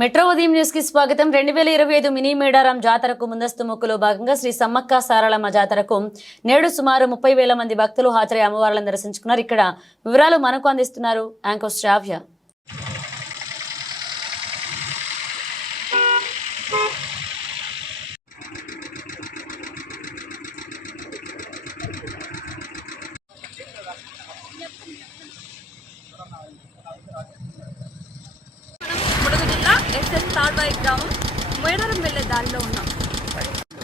Metro ఉదయం న్యూస్కి స్వాగతం. రెండు వేల ఇరవై ఐదు మినీ మేడారం జాతరకు ముందస్తు మొక్కులో భాగంగా శ్రీ సమ్మక్క సారళమ్మ జాతరకు నేడు సుమారు ముప్పై వేల మంది భక్తులు హాజరై అమ్మవార్లను దర్శించుకున్నారు. ఇక్కడ వివరాలు మనకు అందిస్తున్నారు యాంకర్ శ్రావ్య ముడుగు జిల్లా ఎస్ఎస్ గ్రామం మేడారం వెళ్ళే దారిలో ఉన్నాం.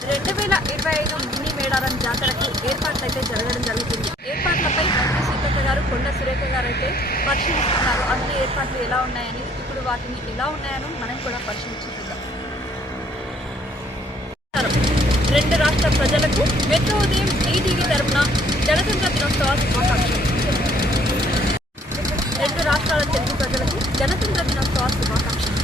రెండు వేల ఇరవై ఐదు మినీ మేడారం జాతరకు ఏర్పాట్లు అయితే జరగడం జరుగుతుంది. ఏర్పాట్లపై మంత్రి సీతక్క గారు కొండ సురేఖ గారు అయితే పరిశీలిస్తున్నారు. అన్ని ఏర్పాట్లు ఎలా ఉన్నాయని ఇప్పుడు వాటిని ఎలా ఉన్నాయని మనం కూడా పరిశీలించుకుందాం. రెండు రాష్ట్ర ప్రజలకు మెట్రో ఉదయం ఈటీవీ తరపున గణతంత్ర దినోత్సవ శుభాకాంక్షలు. రెండు రాష్ట్రాల తెలుగు ప్రజలకు గణతంత్ర దినోత్సవ శుభాకాంక్షలు.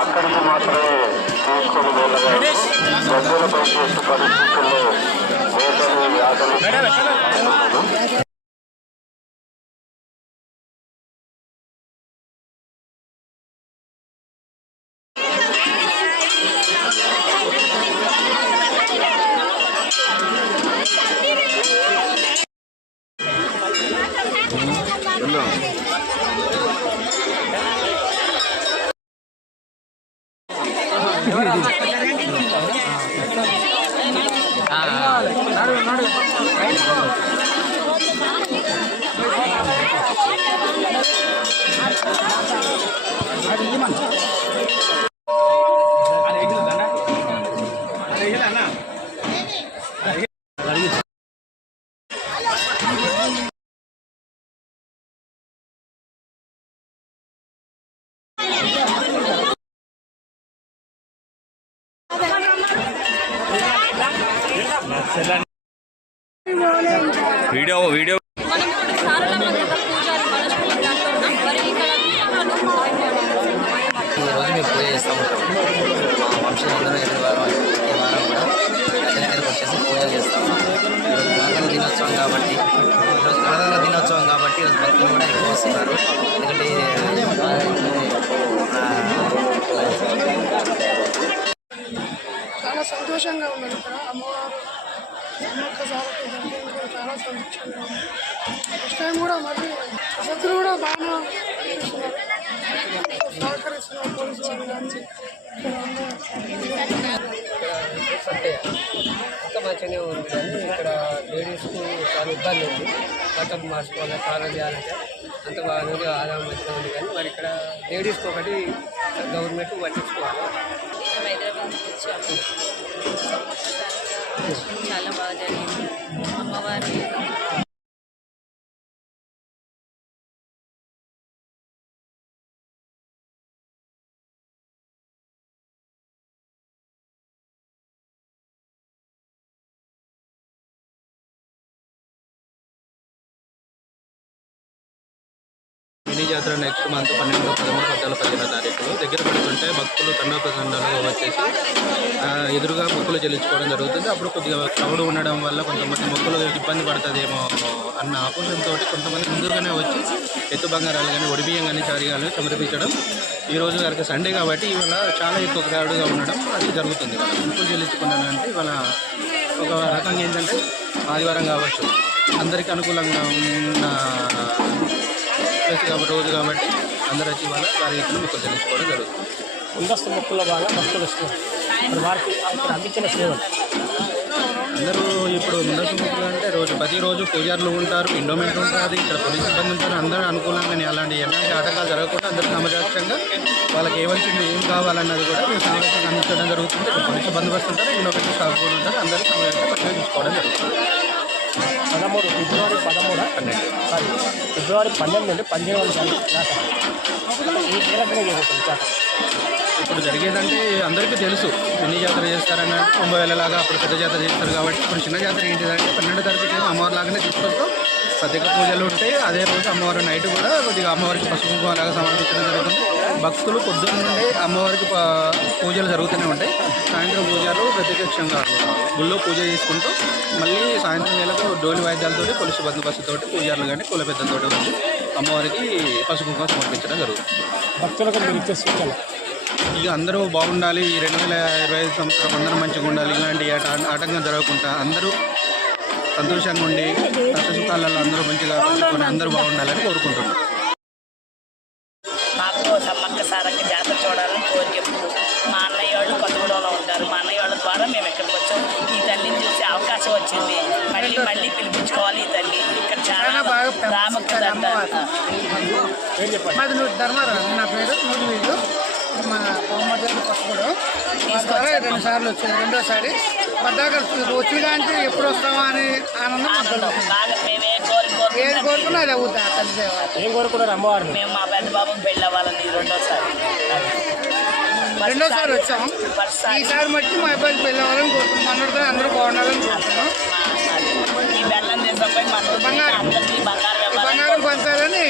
అక్కడికి మాత్రమే తీసుకొని వెళ్ళగలరు ప్రజలపై చేసే పరిస్థితుల్లో Gracias. Let's go. Video video అమ్మక్క చాలా సంతోషంగా ఉంది నెక్స్ట్ టైం కూడా మళ్ళీ వసతులు కూడా బాగా సహకరిస్తున్నారు పోలీసు వాళ్ళు కానీ ఇక్కడ అంటే అంత మంచిగానే ఉంది కానీ ఇక్కడ లేడీస్కు చాలా ఇబ్బంది ఉంది బట్టలు మార్చుకోవాలి కాలం చేయాలంటే అంత బాగా ఆదాయం మంచిగా ఉంది కానీ మరి ఇక్కడ లేడీస్కి ఒకటి గవర్నమెంట్ పట్టించుకోవాలి హైదరాబాద్ నుంచి చాలా బాగా జరిగింది. అమ్మవారి మినీ జాతర నెక్స్ట్ మంత్ పన్నెండు పదమూడు పద్నాలుగు పదిహేను తారీఖులు దగ్గర పడుతుంటే భక్తులు తండోపతండాలుగా వచ్చేసి ఎదురుగా మొక్కులు చెల్లించుకోవడం జరుగుతుంది. అప్పుడు కొద్దిగా క్రౌడ్ ఉండడం వల్ల కొంతమంది మొక్కులు ఇబ్బంది పడుతుందేమో అన్న ఆపోజన్తో కొంతమంది ముందుగానే వచ్చి ఎత్తు బంగారాలు కానీ ఒడిబియ్యం కానీ చారిగాలు సమర్పించడం. ఈ రోజు గారికి సండే కాబట్టి ఇవాళ చాలా ఎక్కువ క్రౌడ్గా ఉండడం అది జరుగుతుంది. మొక్కులు చెల్లించుకున్నాను అంటే ఇవాళ ఒక రకంగా ఏంటంటే ఆదివారం కావచ్చు. అందరికీ అనుకూలంగా ఉన్న ప్లేస్ కాబట్టి రోజు కాబట్టి అందరూ వచ్చి వారి ఎత్తున మొక్కులు చెల్లించుకోవడం జరుగుతుంది. ముందస్తు మొక్కుల్లో బాగా భక్తులు వస్తున్నారు వారికి ఇక్కడ అందించిన సేవలు. అందరూ ఇప్పుడు ముందస్తు మొక్కులు అంటే రోజు ప్రతిరోజు పూజారులు ఉంటారు ఇండోమెంట్ ఉంటుంది ఇక్కడ పోలీస్ సిబ్బంది ఉంటారు అందరూ అనుకూలంగానే అలాంటి ఎలాంటి ఆటంకాలు జరగకుండా అందరూ సామరస్యంగా వాళ్ళకి ఏమొచ్చింది ఏం కావాలన్నది కూడా మేము సామరస్యంగా అందించడం జరుగుతుంది. ఇక్కడ పోలీసు బందోబస్తు ఉంటారు ఇండోమెంట్ ఉంటారు అందరూ పట్టుకొని చూసుకోవడం జరుగుతుంది. పదమూడు ఫిబ్రవరి పదమూడు? సారీ ఫిబ్రవరి పన్నెండు నుండి పద్దెనిమిది ఈ రకంగా జరుగుతుంది జాతర ఇప్పుడు జరిగేదంటే అందరికీ తెలుసు. ఎన్ని జాతర చేస్తారని. అంటే తొంభై వేలలాగా అప్పుడు పెద్ద జాతర చేస్తారు కాబట్టి ఇప్పుడు చిన్న జాతర ఏంటిదంటే పన్నెండు తారీఖు అమ్మవారి లాగానే తీసుకొస్తూ. ప్రత్యేక పూజలు ఉంటాయి. అదే రోజు అమ్మవారి నైట్ కూడా కొద్దిగా అమ్మవారికి పసుపు లాగా సమర్పించడం జరుగుతుంది. భక్తులు పొద్దున్న నుండి అమ్మవారికి ప- పూజలు జరుగుతూనే ఉంటాయి. సాయంత్రం పూజలు ప్రత్యక్షంగా గుళ్ళో పూజ చేసుకుంటూ మళ్ళీ సాయంత్రం వేళకు డోలి వాయిద్యాలతోటి పోలీసు బందోబస్తుతోటి పూజారులు కానీ కుల పెద్దలతోటి వచ్చి అమ్మవారికి పసుపు కుంకుమ సమర్పించడం జరుగుతుంది. భక్తులకు మీరు ఇచ్చే సూచనలు? ఇక అందరూ బాగుండాలి ఈ రెండు వేల ఇరవై ఐదు సంవత్సరం అందరూ మంచిగా ఉండాలి ఇలాంటి ఆట- ఆటంకం జరగకుండా అందరూ సంతోషంగా ఉండి కష్ట సుఖాలలో అందరూ మంచిగా అందరూ బాగుండాలని కోరుకుంటున్నాం. మళ్ళీ పిలిపించుకోవాలి తల్లి. ఇక్కడ చాలా చెప్పండి. మాది నూటి ధర్మారావు నా పేరు నూటి వీళ్ళు మా మా ద్వారా రెండు సార్లు వచ్చింది రెండోసారి పద్దాక వచ్చి కానీ ఎప్పుడు వస్తామా అని ఆనందం ఏది కోరుకున్నా అది అవుతుంది ఆ తల్లి ఏం కోరుకున్నారు అమ్మవారిని? మేము మా పెద్ద బాబుకి పెళ్ళి అవ్వాలని రెండోసారి. రెండోసారి వచ్చాం. ఈసారి మట్టి మా అబ్బాయికి పెళ్ళి అవ్వాలని కోరుకుంటున్నాం. మనతో అందరూ బాగుండాలని కోరుతున్నాం అందరికీ బంగారం పంచాలని.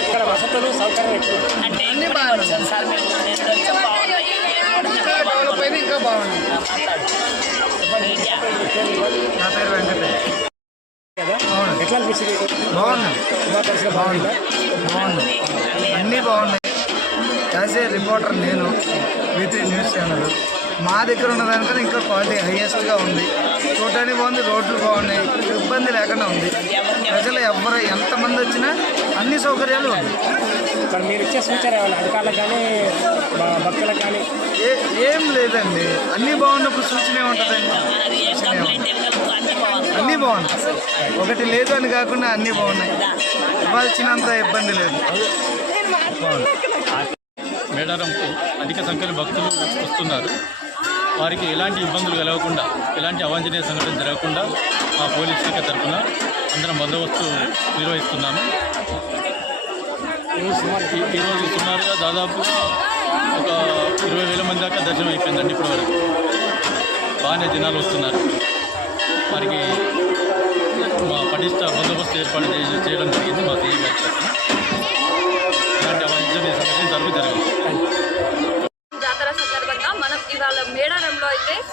ఇక్కడ వసతులు సౌకర్యం ఎక్కువ అంటే అన్ని ఇప్పుడే బాగానే వచ్చాం సార్ మేము నేను వచ్చాం బాగున్నాయి. ఏం కూడా ఇంకా డెవలప్ బాగుంది నా పేరు వెంకటేష్ కదా? ఎట్లా అనిపించింది బాగుంది సినిమా పరిశ్రమ బాగుందా? బాగుంది. అన్నీ బాగున్నాయి. యాజ్ ఏ రిపోర్టర్ నేను వీత్రీ న్యూస్ ఛానల్ మా దగ్గర ఉన్న దానికన్నా ఇంకా క్వాలిటీ హైయెస్ట్గా ఉంది. చూడటానికి బాగుంది రోడ్లు బాగున్నాయి ఇబ్బంది లేకుండా ఉంది. ప్రజలు ఎవరు ఎంతమంది వచ్చినా అన్ని సౌకర్యాలు ఉన్నాయి. ఇక్కడ మీరు ఇచ్చే సూచన ఏమైనా? అధికారులకు కానీ మా భక్తులకు కానీ? ఏ ఏం లేదండి. అన్నీ బాగున్నప్పుడు సూచన ఉంటుందండి. అన్నీ బాగున్నాయి. ఒకటి లేదు అని కాకుండా అన్నీ బాగున్నాయి. ఇవ్వాల్సినంత ఇబ్బంది లేదు. మేడారంకు అధిక సంఖ్యలో భక్తులు వస్తున్నారు. వారికి ఎలాంటి ఇబ్బందులు కలగకుండా ఎలాంటి అవాంఛనీయ సంఘటన జరగకుండా మా పోలీస్ శాఖ తరఫున అందరం బందోబస్తు నిర్వహిస్తున్నాము. ఈరోజు సుమారుగా దాదాపు ఒక ఇరవై వేల మంది దాకా దర్శనం అయిపోయిందండి ఇప్పటివరకు. బాగానే జనాలు వస్తున్నారు. వారికి మా పటిష్ట బందోబస్తు ఏర్పాటు చేసి చేయడం జరిగింది మా సీఎం గారి ఇలాంటి అవాంఛనీయ సంఘటన జరుగు జరగదు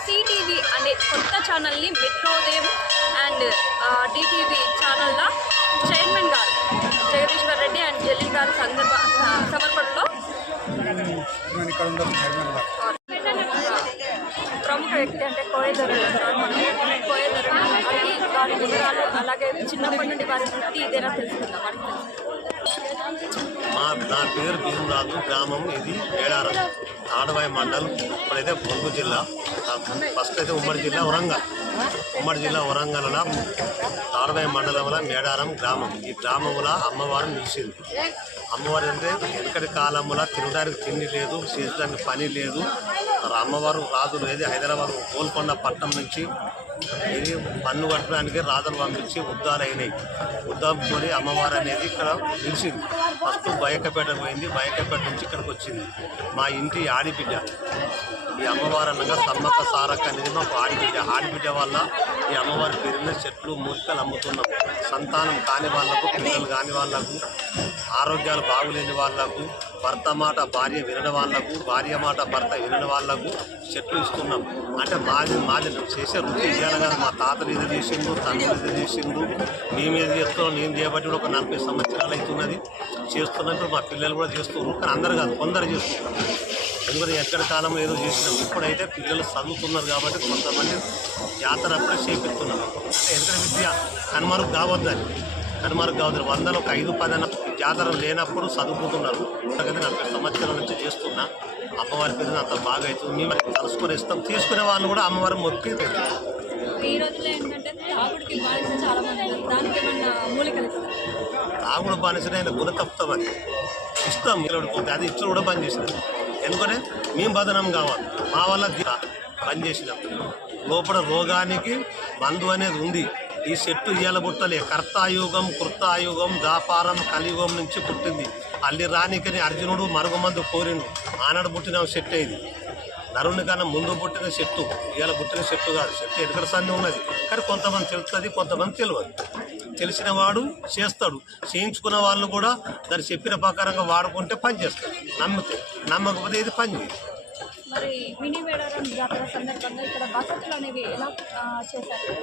సిటీవీ అనే కొత్త ఛానల్ని మెట్రోదేవ్ అండ్ డిటీవీ ఛానల్లో చైర్మన్ గారు జగదీశ్వర్ రెడ్డి అండ్ జలీల్ గారు సందర్భ సమర్పణలో ప్రముఖ వ్యక్తి అంటే కోయదరుడు అంటారు మనం. వారి వివరాలు అలాగే చిన్నప్పటి నుండి వారి వృత్తి ఇదేనా తెలుసుకుందాం. వారికి దాని నా పేరు భీమరాజు గ్రామం ఇది మేడారం ఆడవాయి మండలం ఇప్పుడైతే పొంగు జిల్లా. ఫస్ట్ అయితే ఉమ్మడి జిల్లా వరంగల్. ఉమ్మడి జిల్లా వరంగల్లో తాడవాయి మండలంలో మేడారం గ్రామం. ఈ గ్రామంలో అమ్మవారు నిలిచింది. అమ్మవారు అంటే వెనకటి కాలంలో తినడానికి తిండి లేదు చేసడానికి పని లేదు. రామవారు అమ్మవారు రాజు లేదు హైదరాబాద్ గోల్కొండ పట్టణం నుంచి ఇది పన్ను కట్టడానికి రాజులు పంపించి ఉద్దాలైనాయి. ఉద్దాంపుకొని అమ్మవారు అనేది ఇక్కడ నిలిచింది. ఫస్ట్ బయకపేట పోయింది. బయకపేట నుంచి ఇక్కడికి వచ్చింది. మా ఇంటి ఆడిబిడ్డ. ఈ అమ్మవారు అనగా సమ్మక్క సారక్క అనేది మాకు ఆడిబిడ్డ. ఆడిబిడ్డ వల్ల ఈ అమ్మవారి పేరున చెట్లు మూలికలు అమ్ముతున్నాం. సంతానం కాని వాళ్ళకు పిల్లలు కాని వాళ్ళకు ఆరోగ్యాలు బాగులేని వాళ్ళకు భర్త మాట భార్య వినని వాళ్ళకు భార్య మాట భర్త వినని వాళ్ళకు చెట్లు ఇస్తున్నాం. అంటే మాది మాది చేసే వృత్తి ఇవ్వాలి కదా. మా తాతలు ఇది చేసిండు తండ్రి ఇది చేసిండు మేము ఏది చేస్తున్నాం నేను చేయబట్టి కూడా ఒక నలభై సంవత్సరాలు అవుతున్నది. చేస్తున్నప్పుడు మా పిల్లలు కూడా చేస్తున్నారు. కానీ అందరు కాదు కొందరు చేస్తున్నారు. ఎందుకంటే ఎక్కడ కాలంలో ఏదో చేసినాం. ఇప్పుడైతే పిల్లలు చదువుతున్నారు కాబట్టి కొంతమంది జాతర అప్పుడే చేపిస్తున్నాం అంటే ఎంత విద్య కనుమరుగు కావద్దని. కనుమరుగు కావద్దు వందలు ఒక ఐదు పది జాతర లేనప్పుడు చదువుకుంటున్నారు. అందుకని నలభై సంవత్సరాల నుంచి చేస్తున్నా. అమ్మవారి పేరు అంత బాగా అవుతుంది మేము తలుసుకొని ఇస్తాం. తీసుకునే వాళ్ళు కూడా అమ్మవారి మొక్కి ఈ రోజుల్లో ఏంటంటే తాగుడికి బానిస చాలా మంది ఉన్నారు. దానికి ఏమన్నా మూలికలు ఇస్తారు తాగుడు బానిసనే ఆయన గుణ తప్పుతాం అది. ఇస్తాం అది ఇచ్చిన కూడా చేసినాం ఎందుకంటే మేము బదనం కావాలి. మా వల్ల బంద్ చేసినాం. లోపల రోగానికి మందు అనేది ఉంది. ఈ చెట్టు ఇయ్యాల పుట్టలే కర్తాయుగం కృతాయుగం దాపారం కలియుగం నుంచి పుట్టింది. అల్లి రానికని అర్జునుడు మరుగుమందు కోరిండు. ఆనాడు పుట్టిన చెట్టు ఇది. నరుని కన్నా ముందు పుట్టిన చెట్టు ఇవాళ పుట్టిన చెట్టు కాదు. చెట్టు ఎక్కడ సన్ని ఉన్నది. కానీ కొంతమంది తెలుస్తుంది కొంతమంది తెలియదు తెలిసిన వాడు చేస్తాడు. చేయించుకున్న వాళ్ళు కూడా దాన్ని చెప్పిన ప్రకారంగా వాడుకుంటే పని చేస్తాడు నమ్మితే. నమ్మకపోతే ఇది పని చేయదు. మరి మినీ మేడారం జాతర సందర్భంగా ఇక్కడ వసతులు అనేవి ఎలా చేశారు?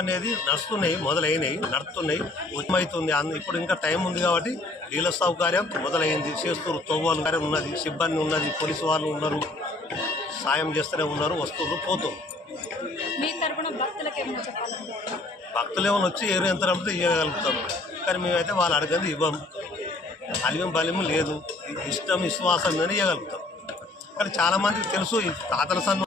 అనేది నడుస్తున్నాయి మొదలైనవి నడుస్తున్నాయి ఉత్తమవుతుంది అందు ఇప్పుడు ఇంకా టైం ఉంది కాబట్టి నీళ్ళ సౌకర్యం మొదలైంది. చేస్తున్నారు తవ్వాలు కార్యం ఉన్నది సిబ్బంది ఉన్నది పోలీసు వాళ్ళు ఉన్నారు సాయం చేస్తూనే ఉన్నారు వస్తున్నారు పోతున్నారు. మీ తరపున భక్తులకు ఏమైనా చెప్పాలంటే భక్తులు ఏమైనా వచ్చి ఏరు ఎంత అడిగితే ఇవ్వగలుగుతాం కానీ మేమైతే వాళ్ళు అడగంది ఇవ్వం అలివం బలిము లేదు. ఇష్టం విశ్వాసం అని ఇవ్వగలుగుతాం. కానీ చాలా మందికి తెలుసు ఈ తాతల సన్ను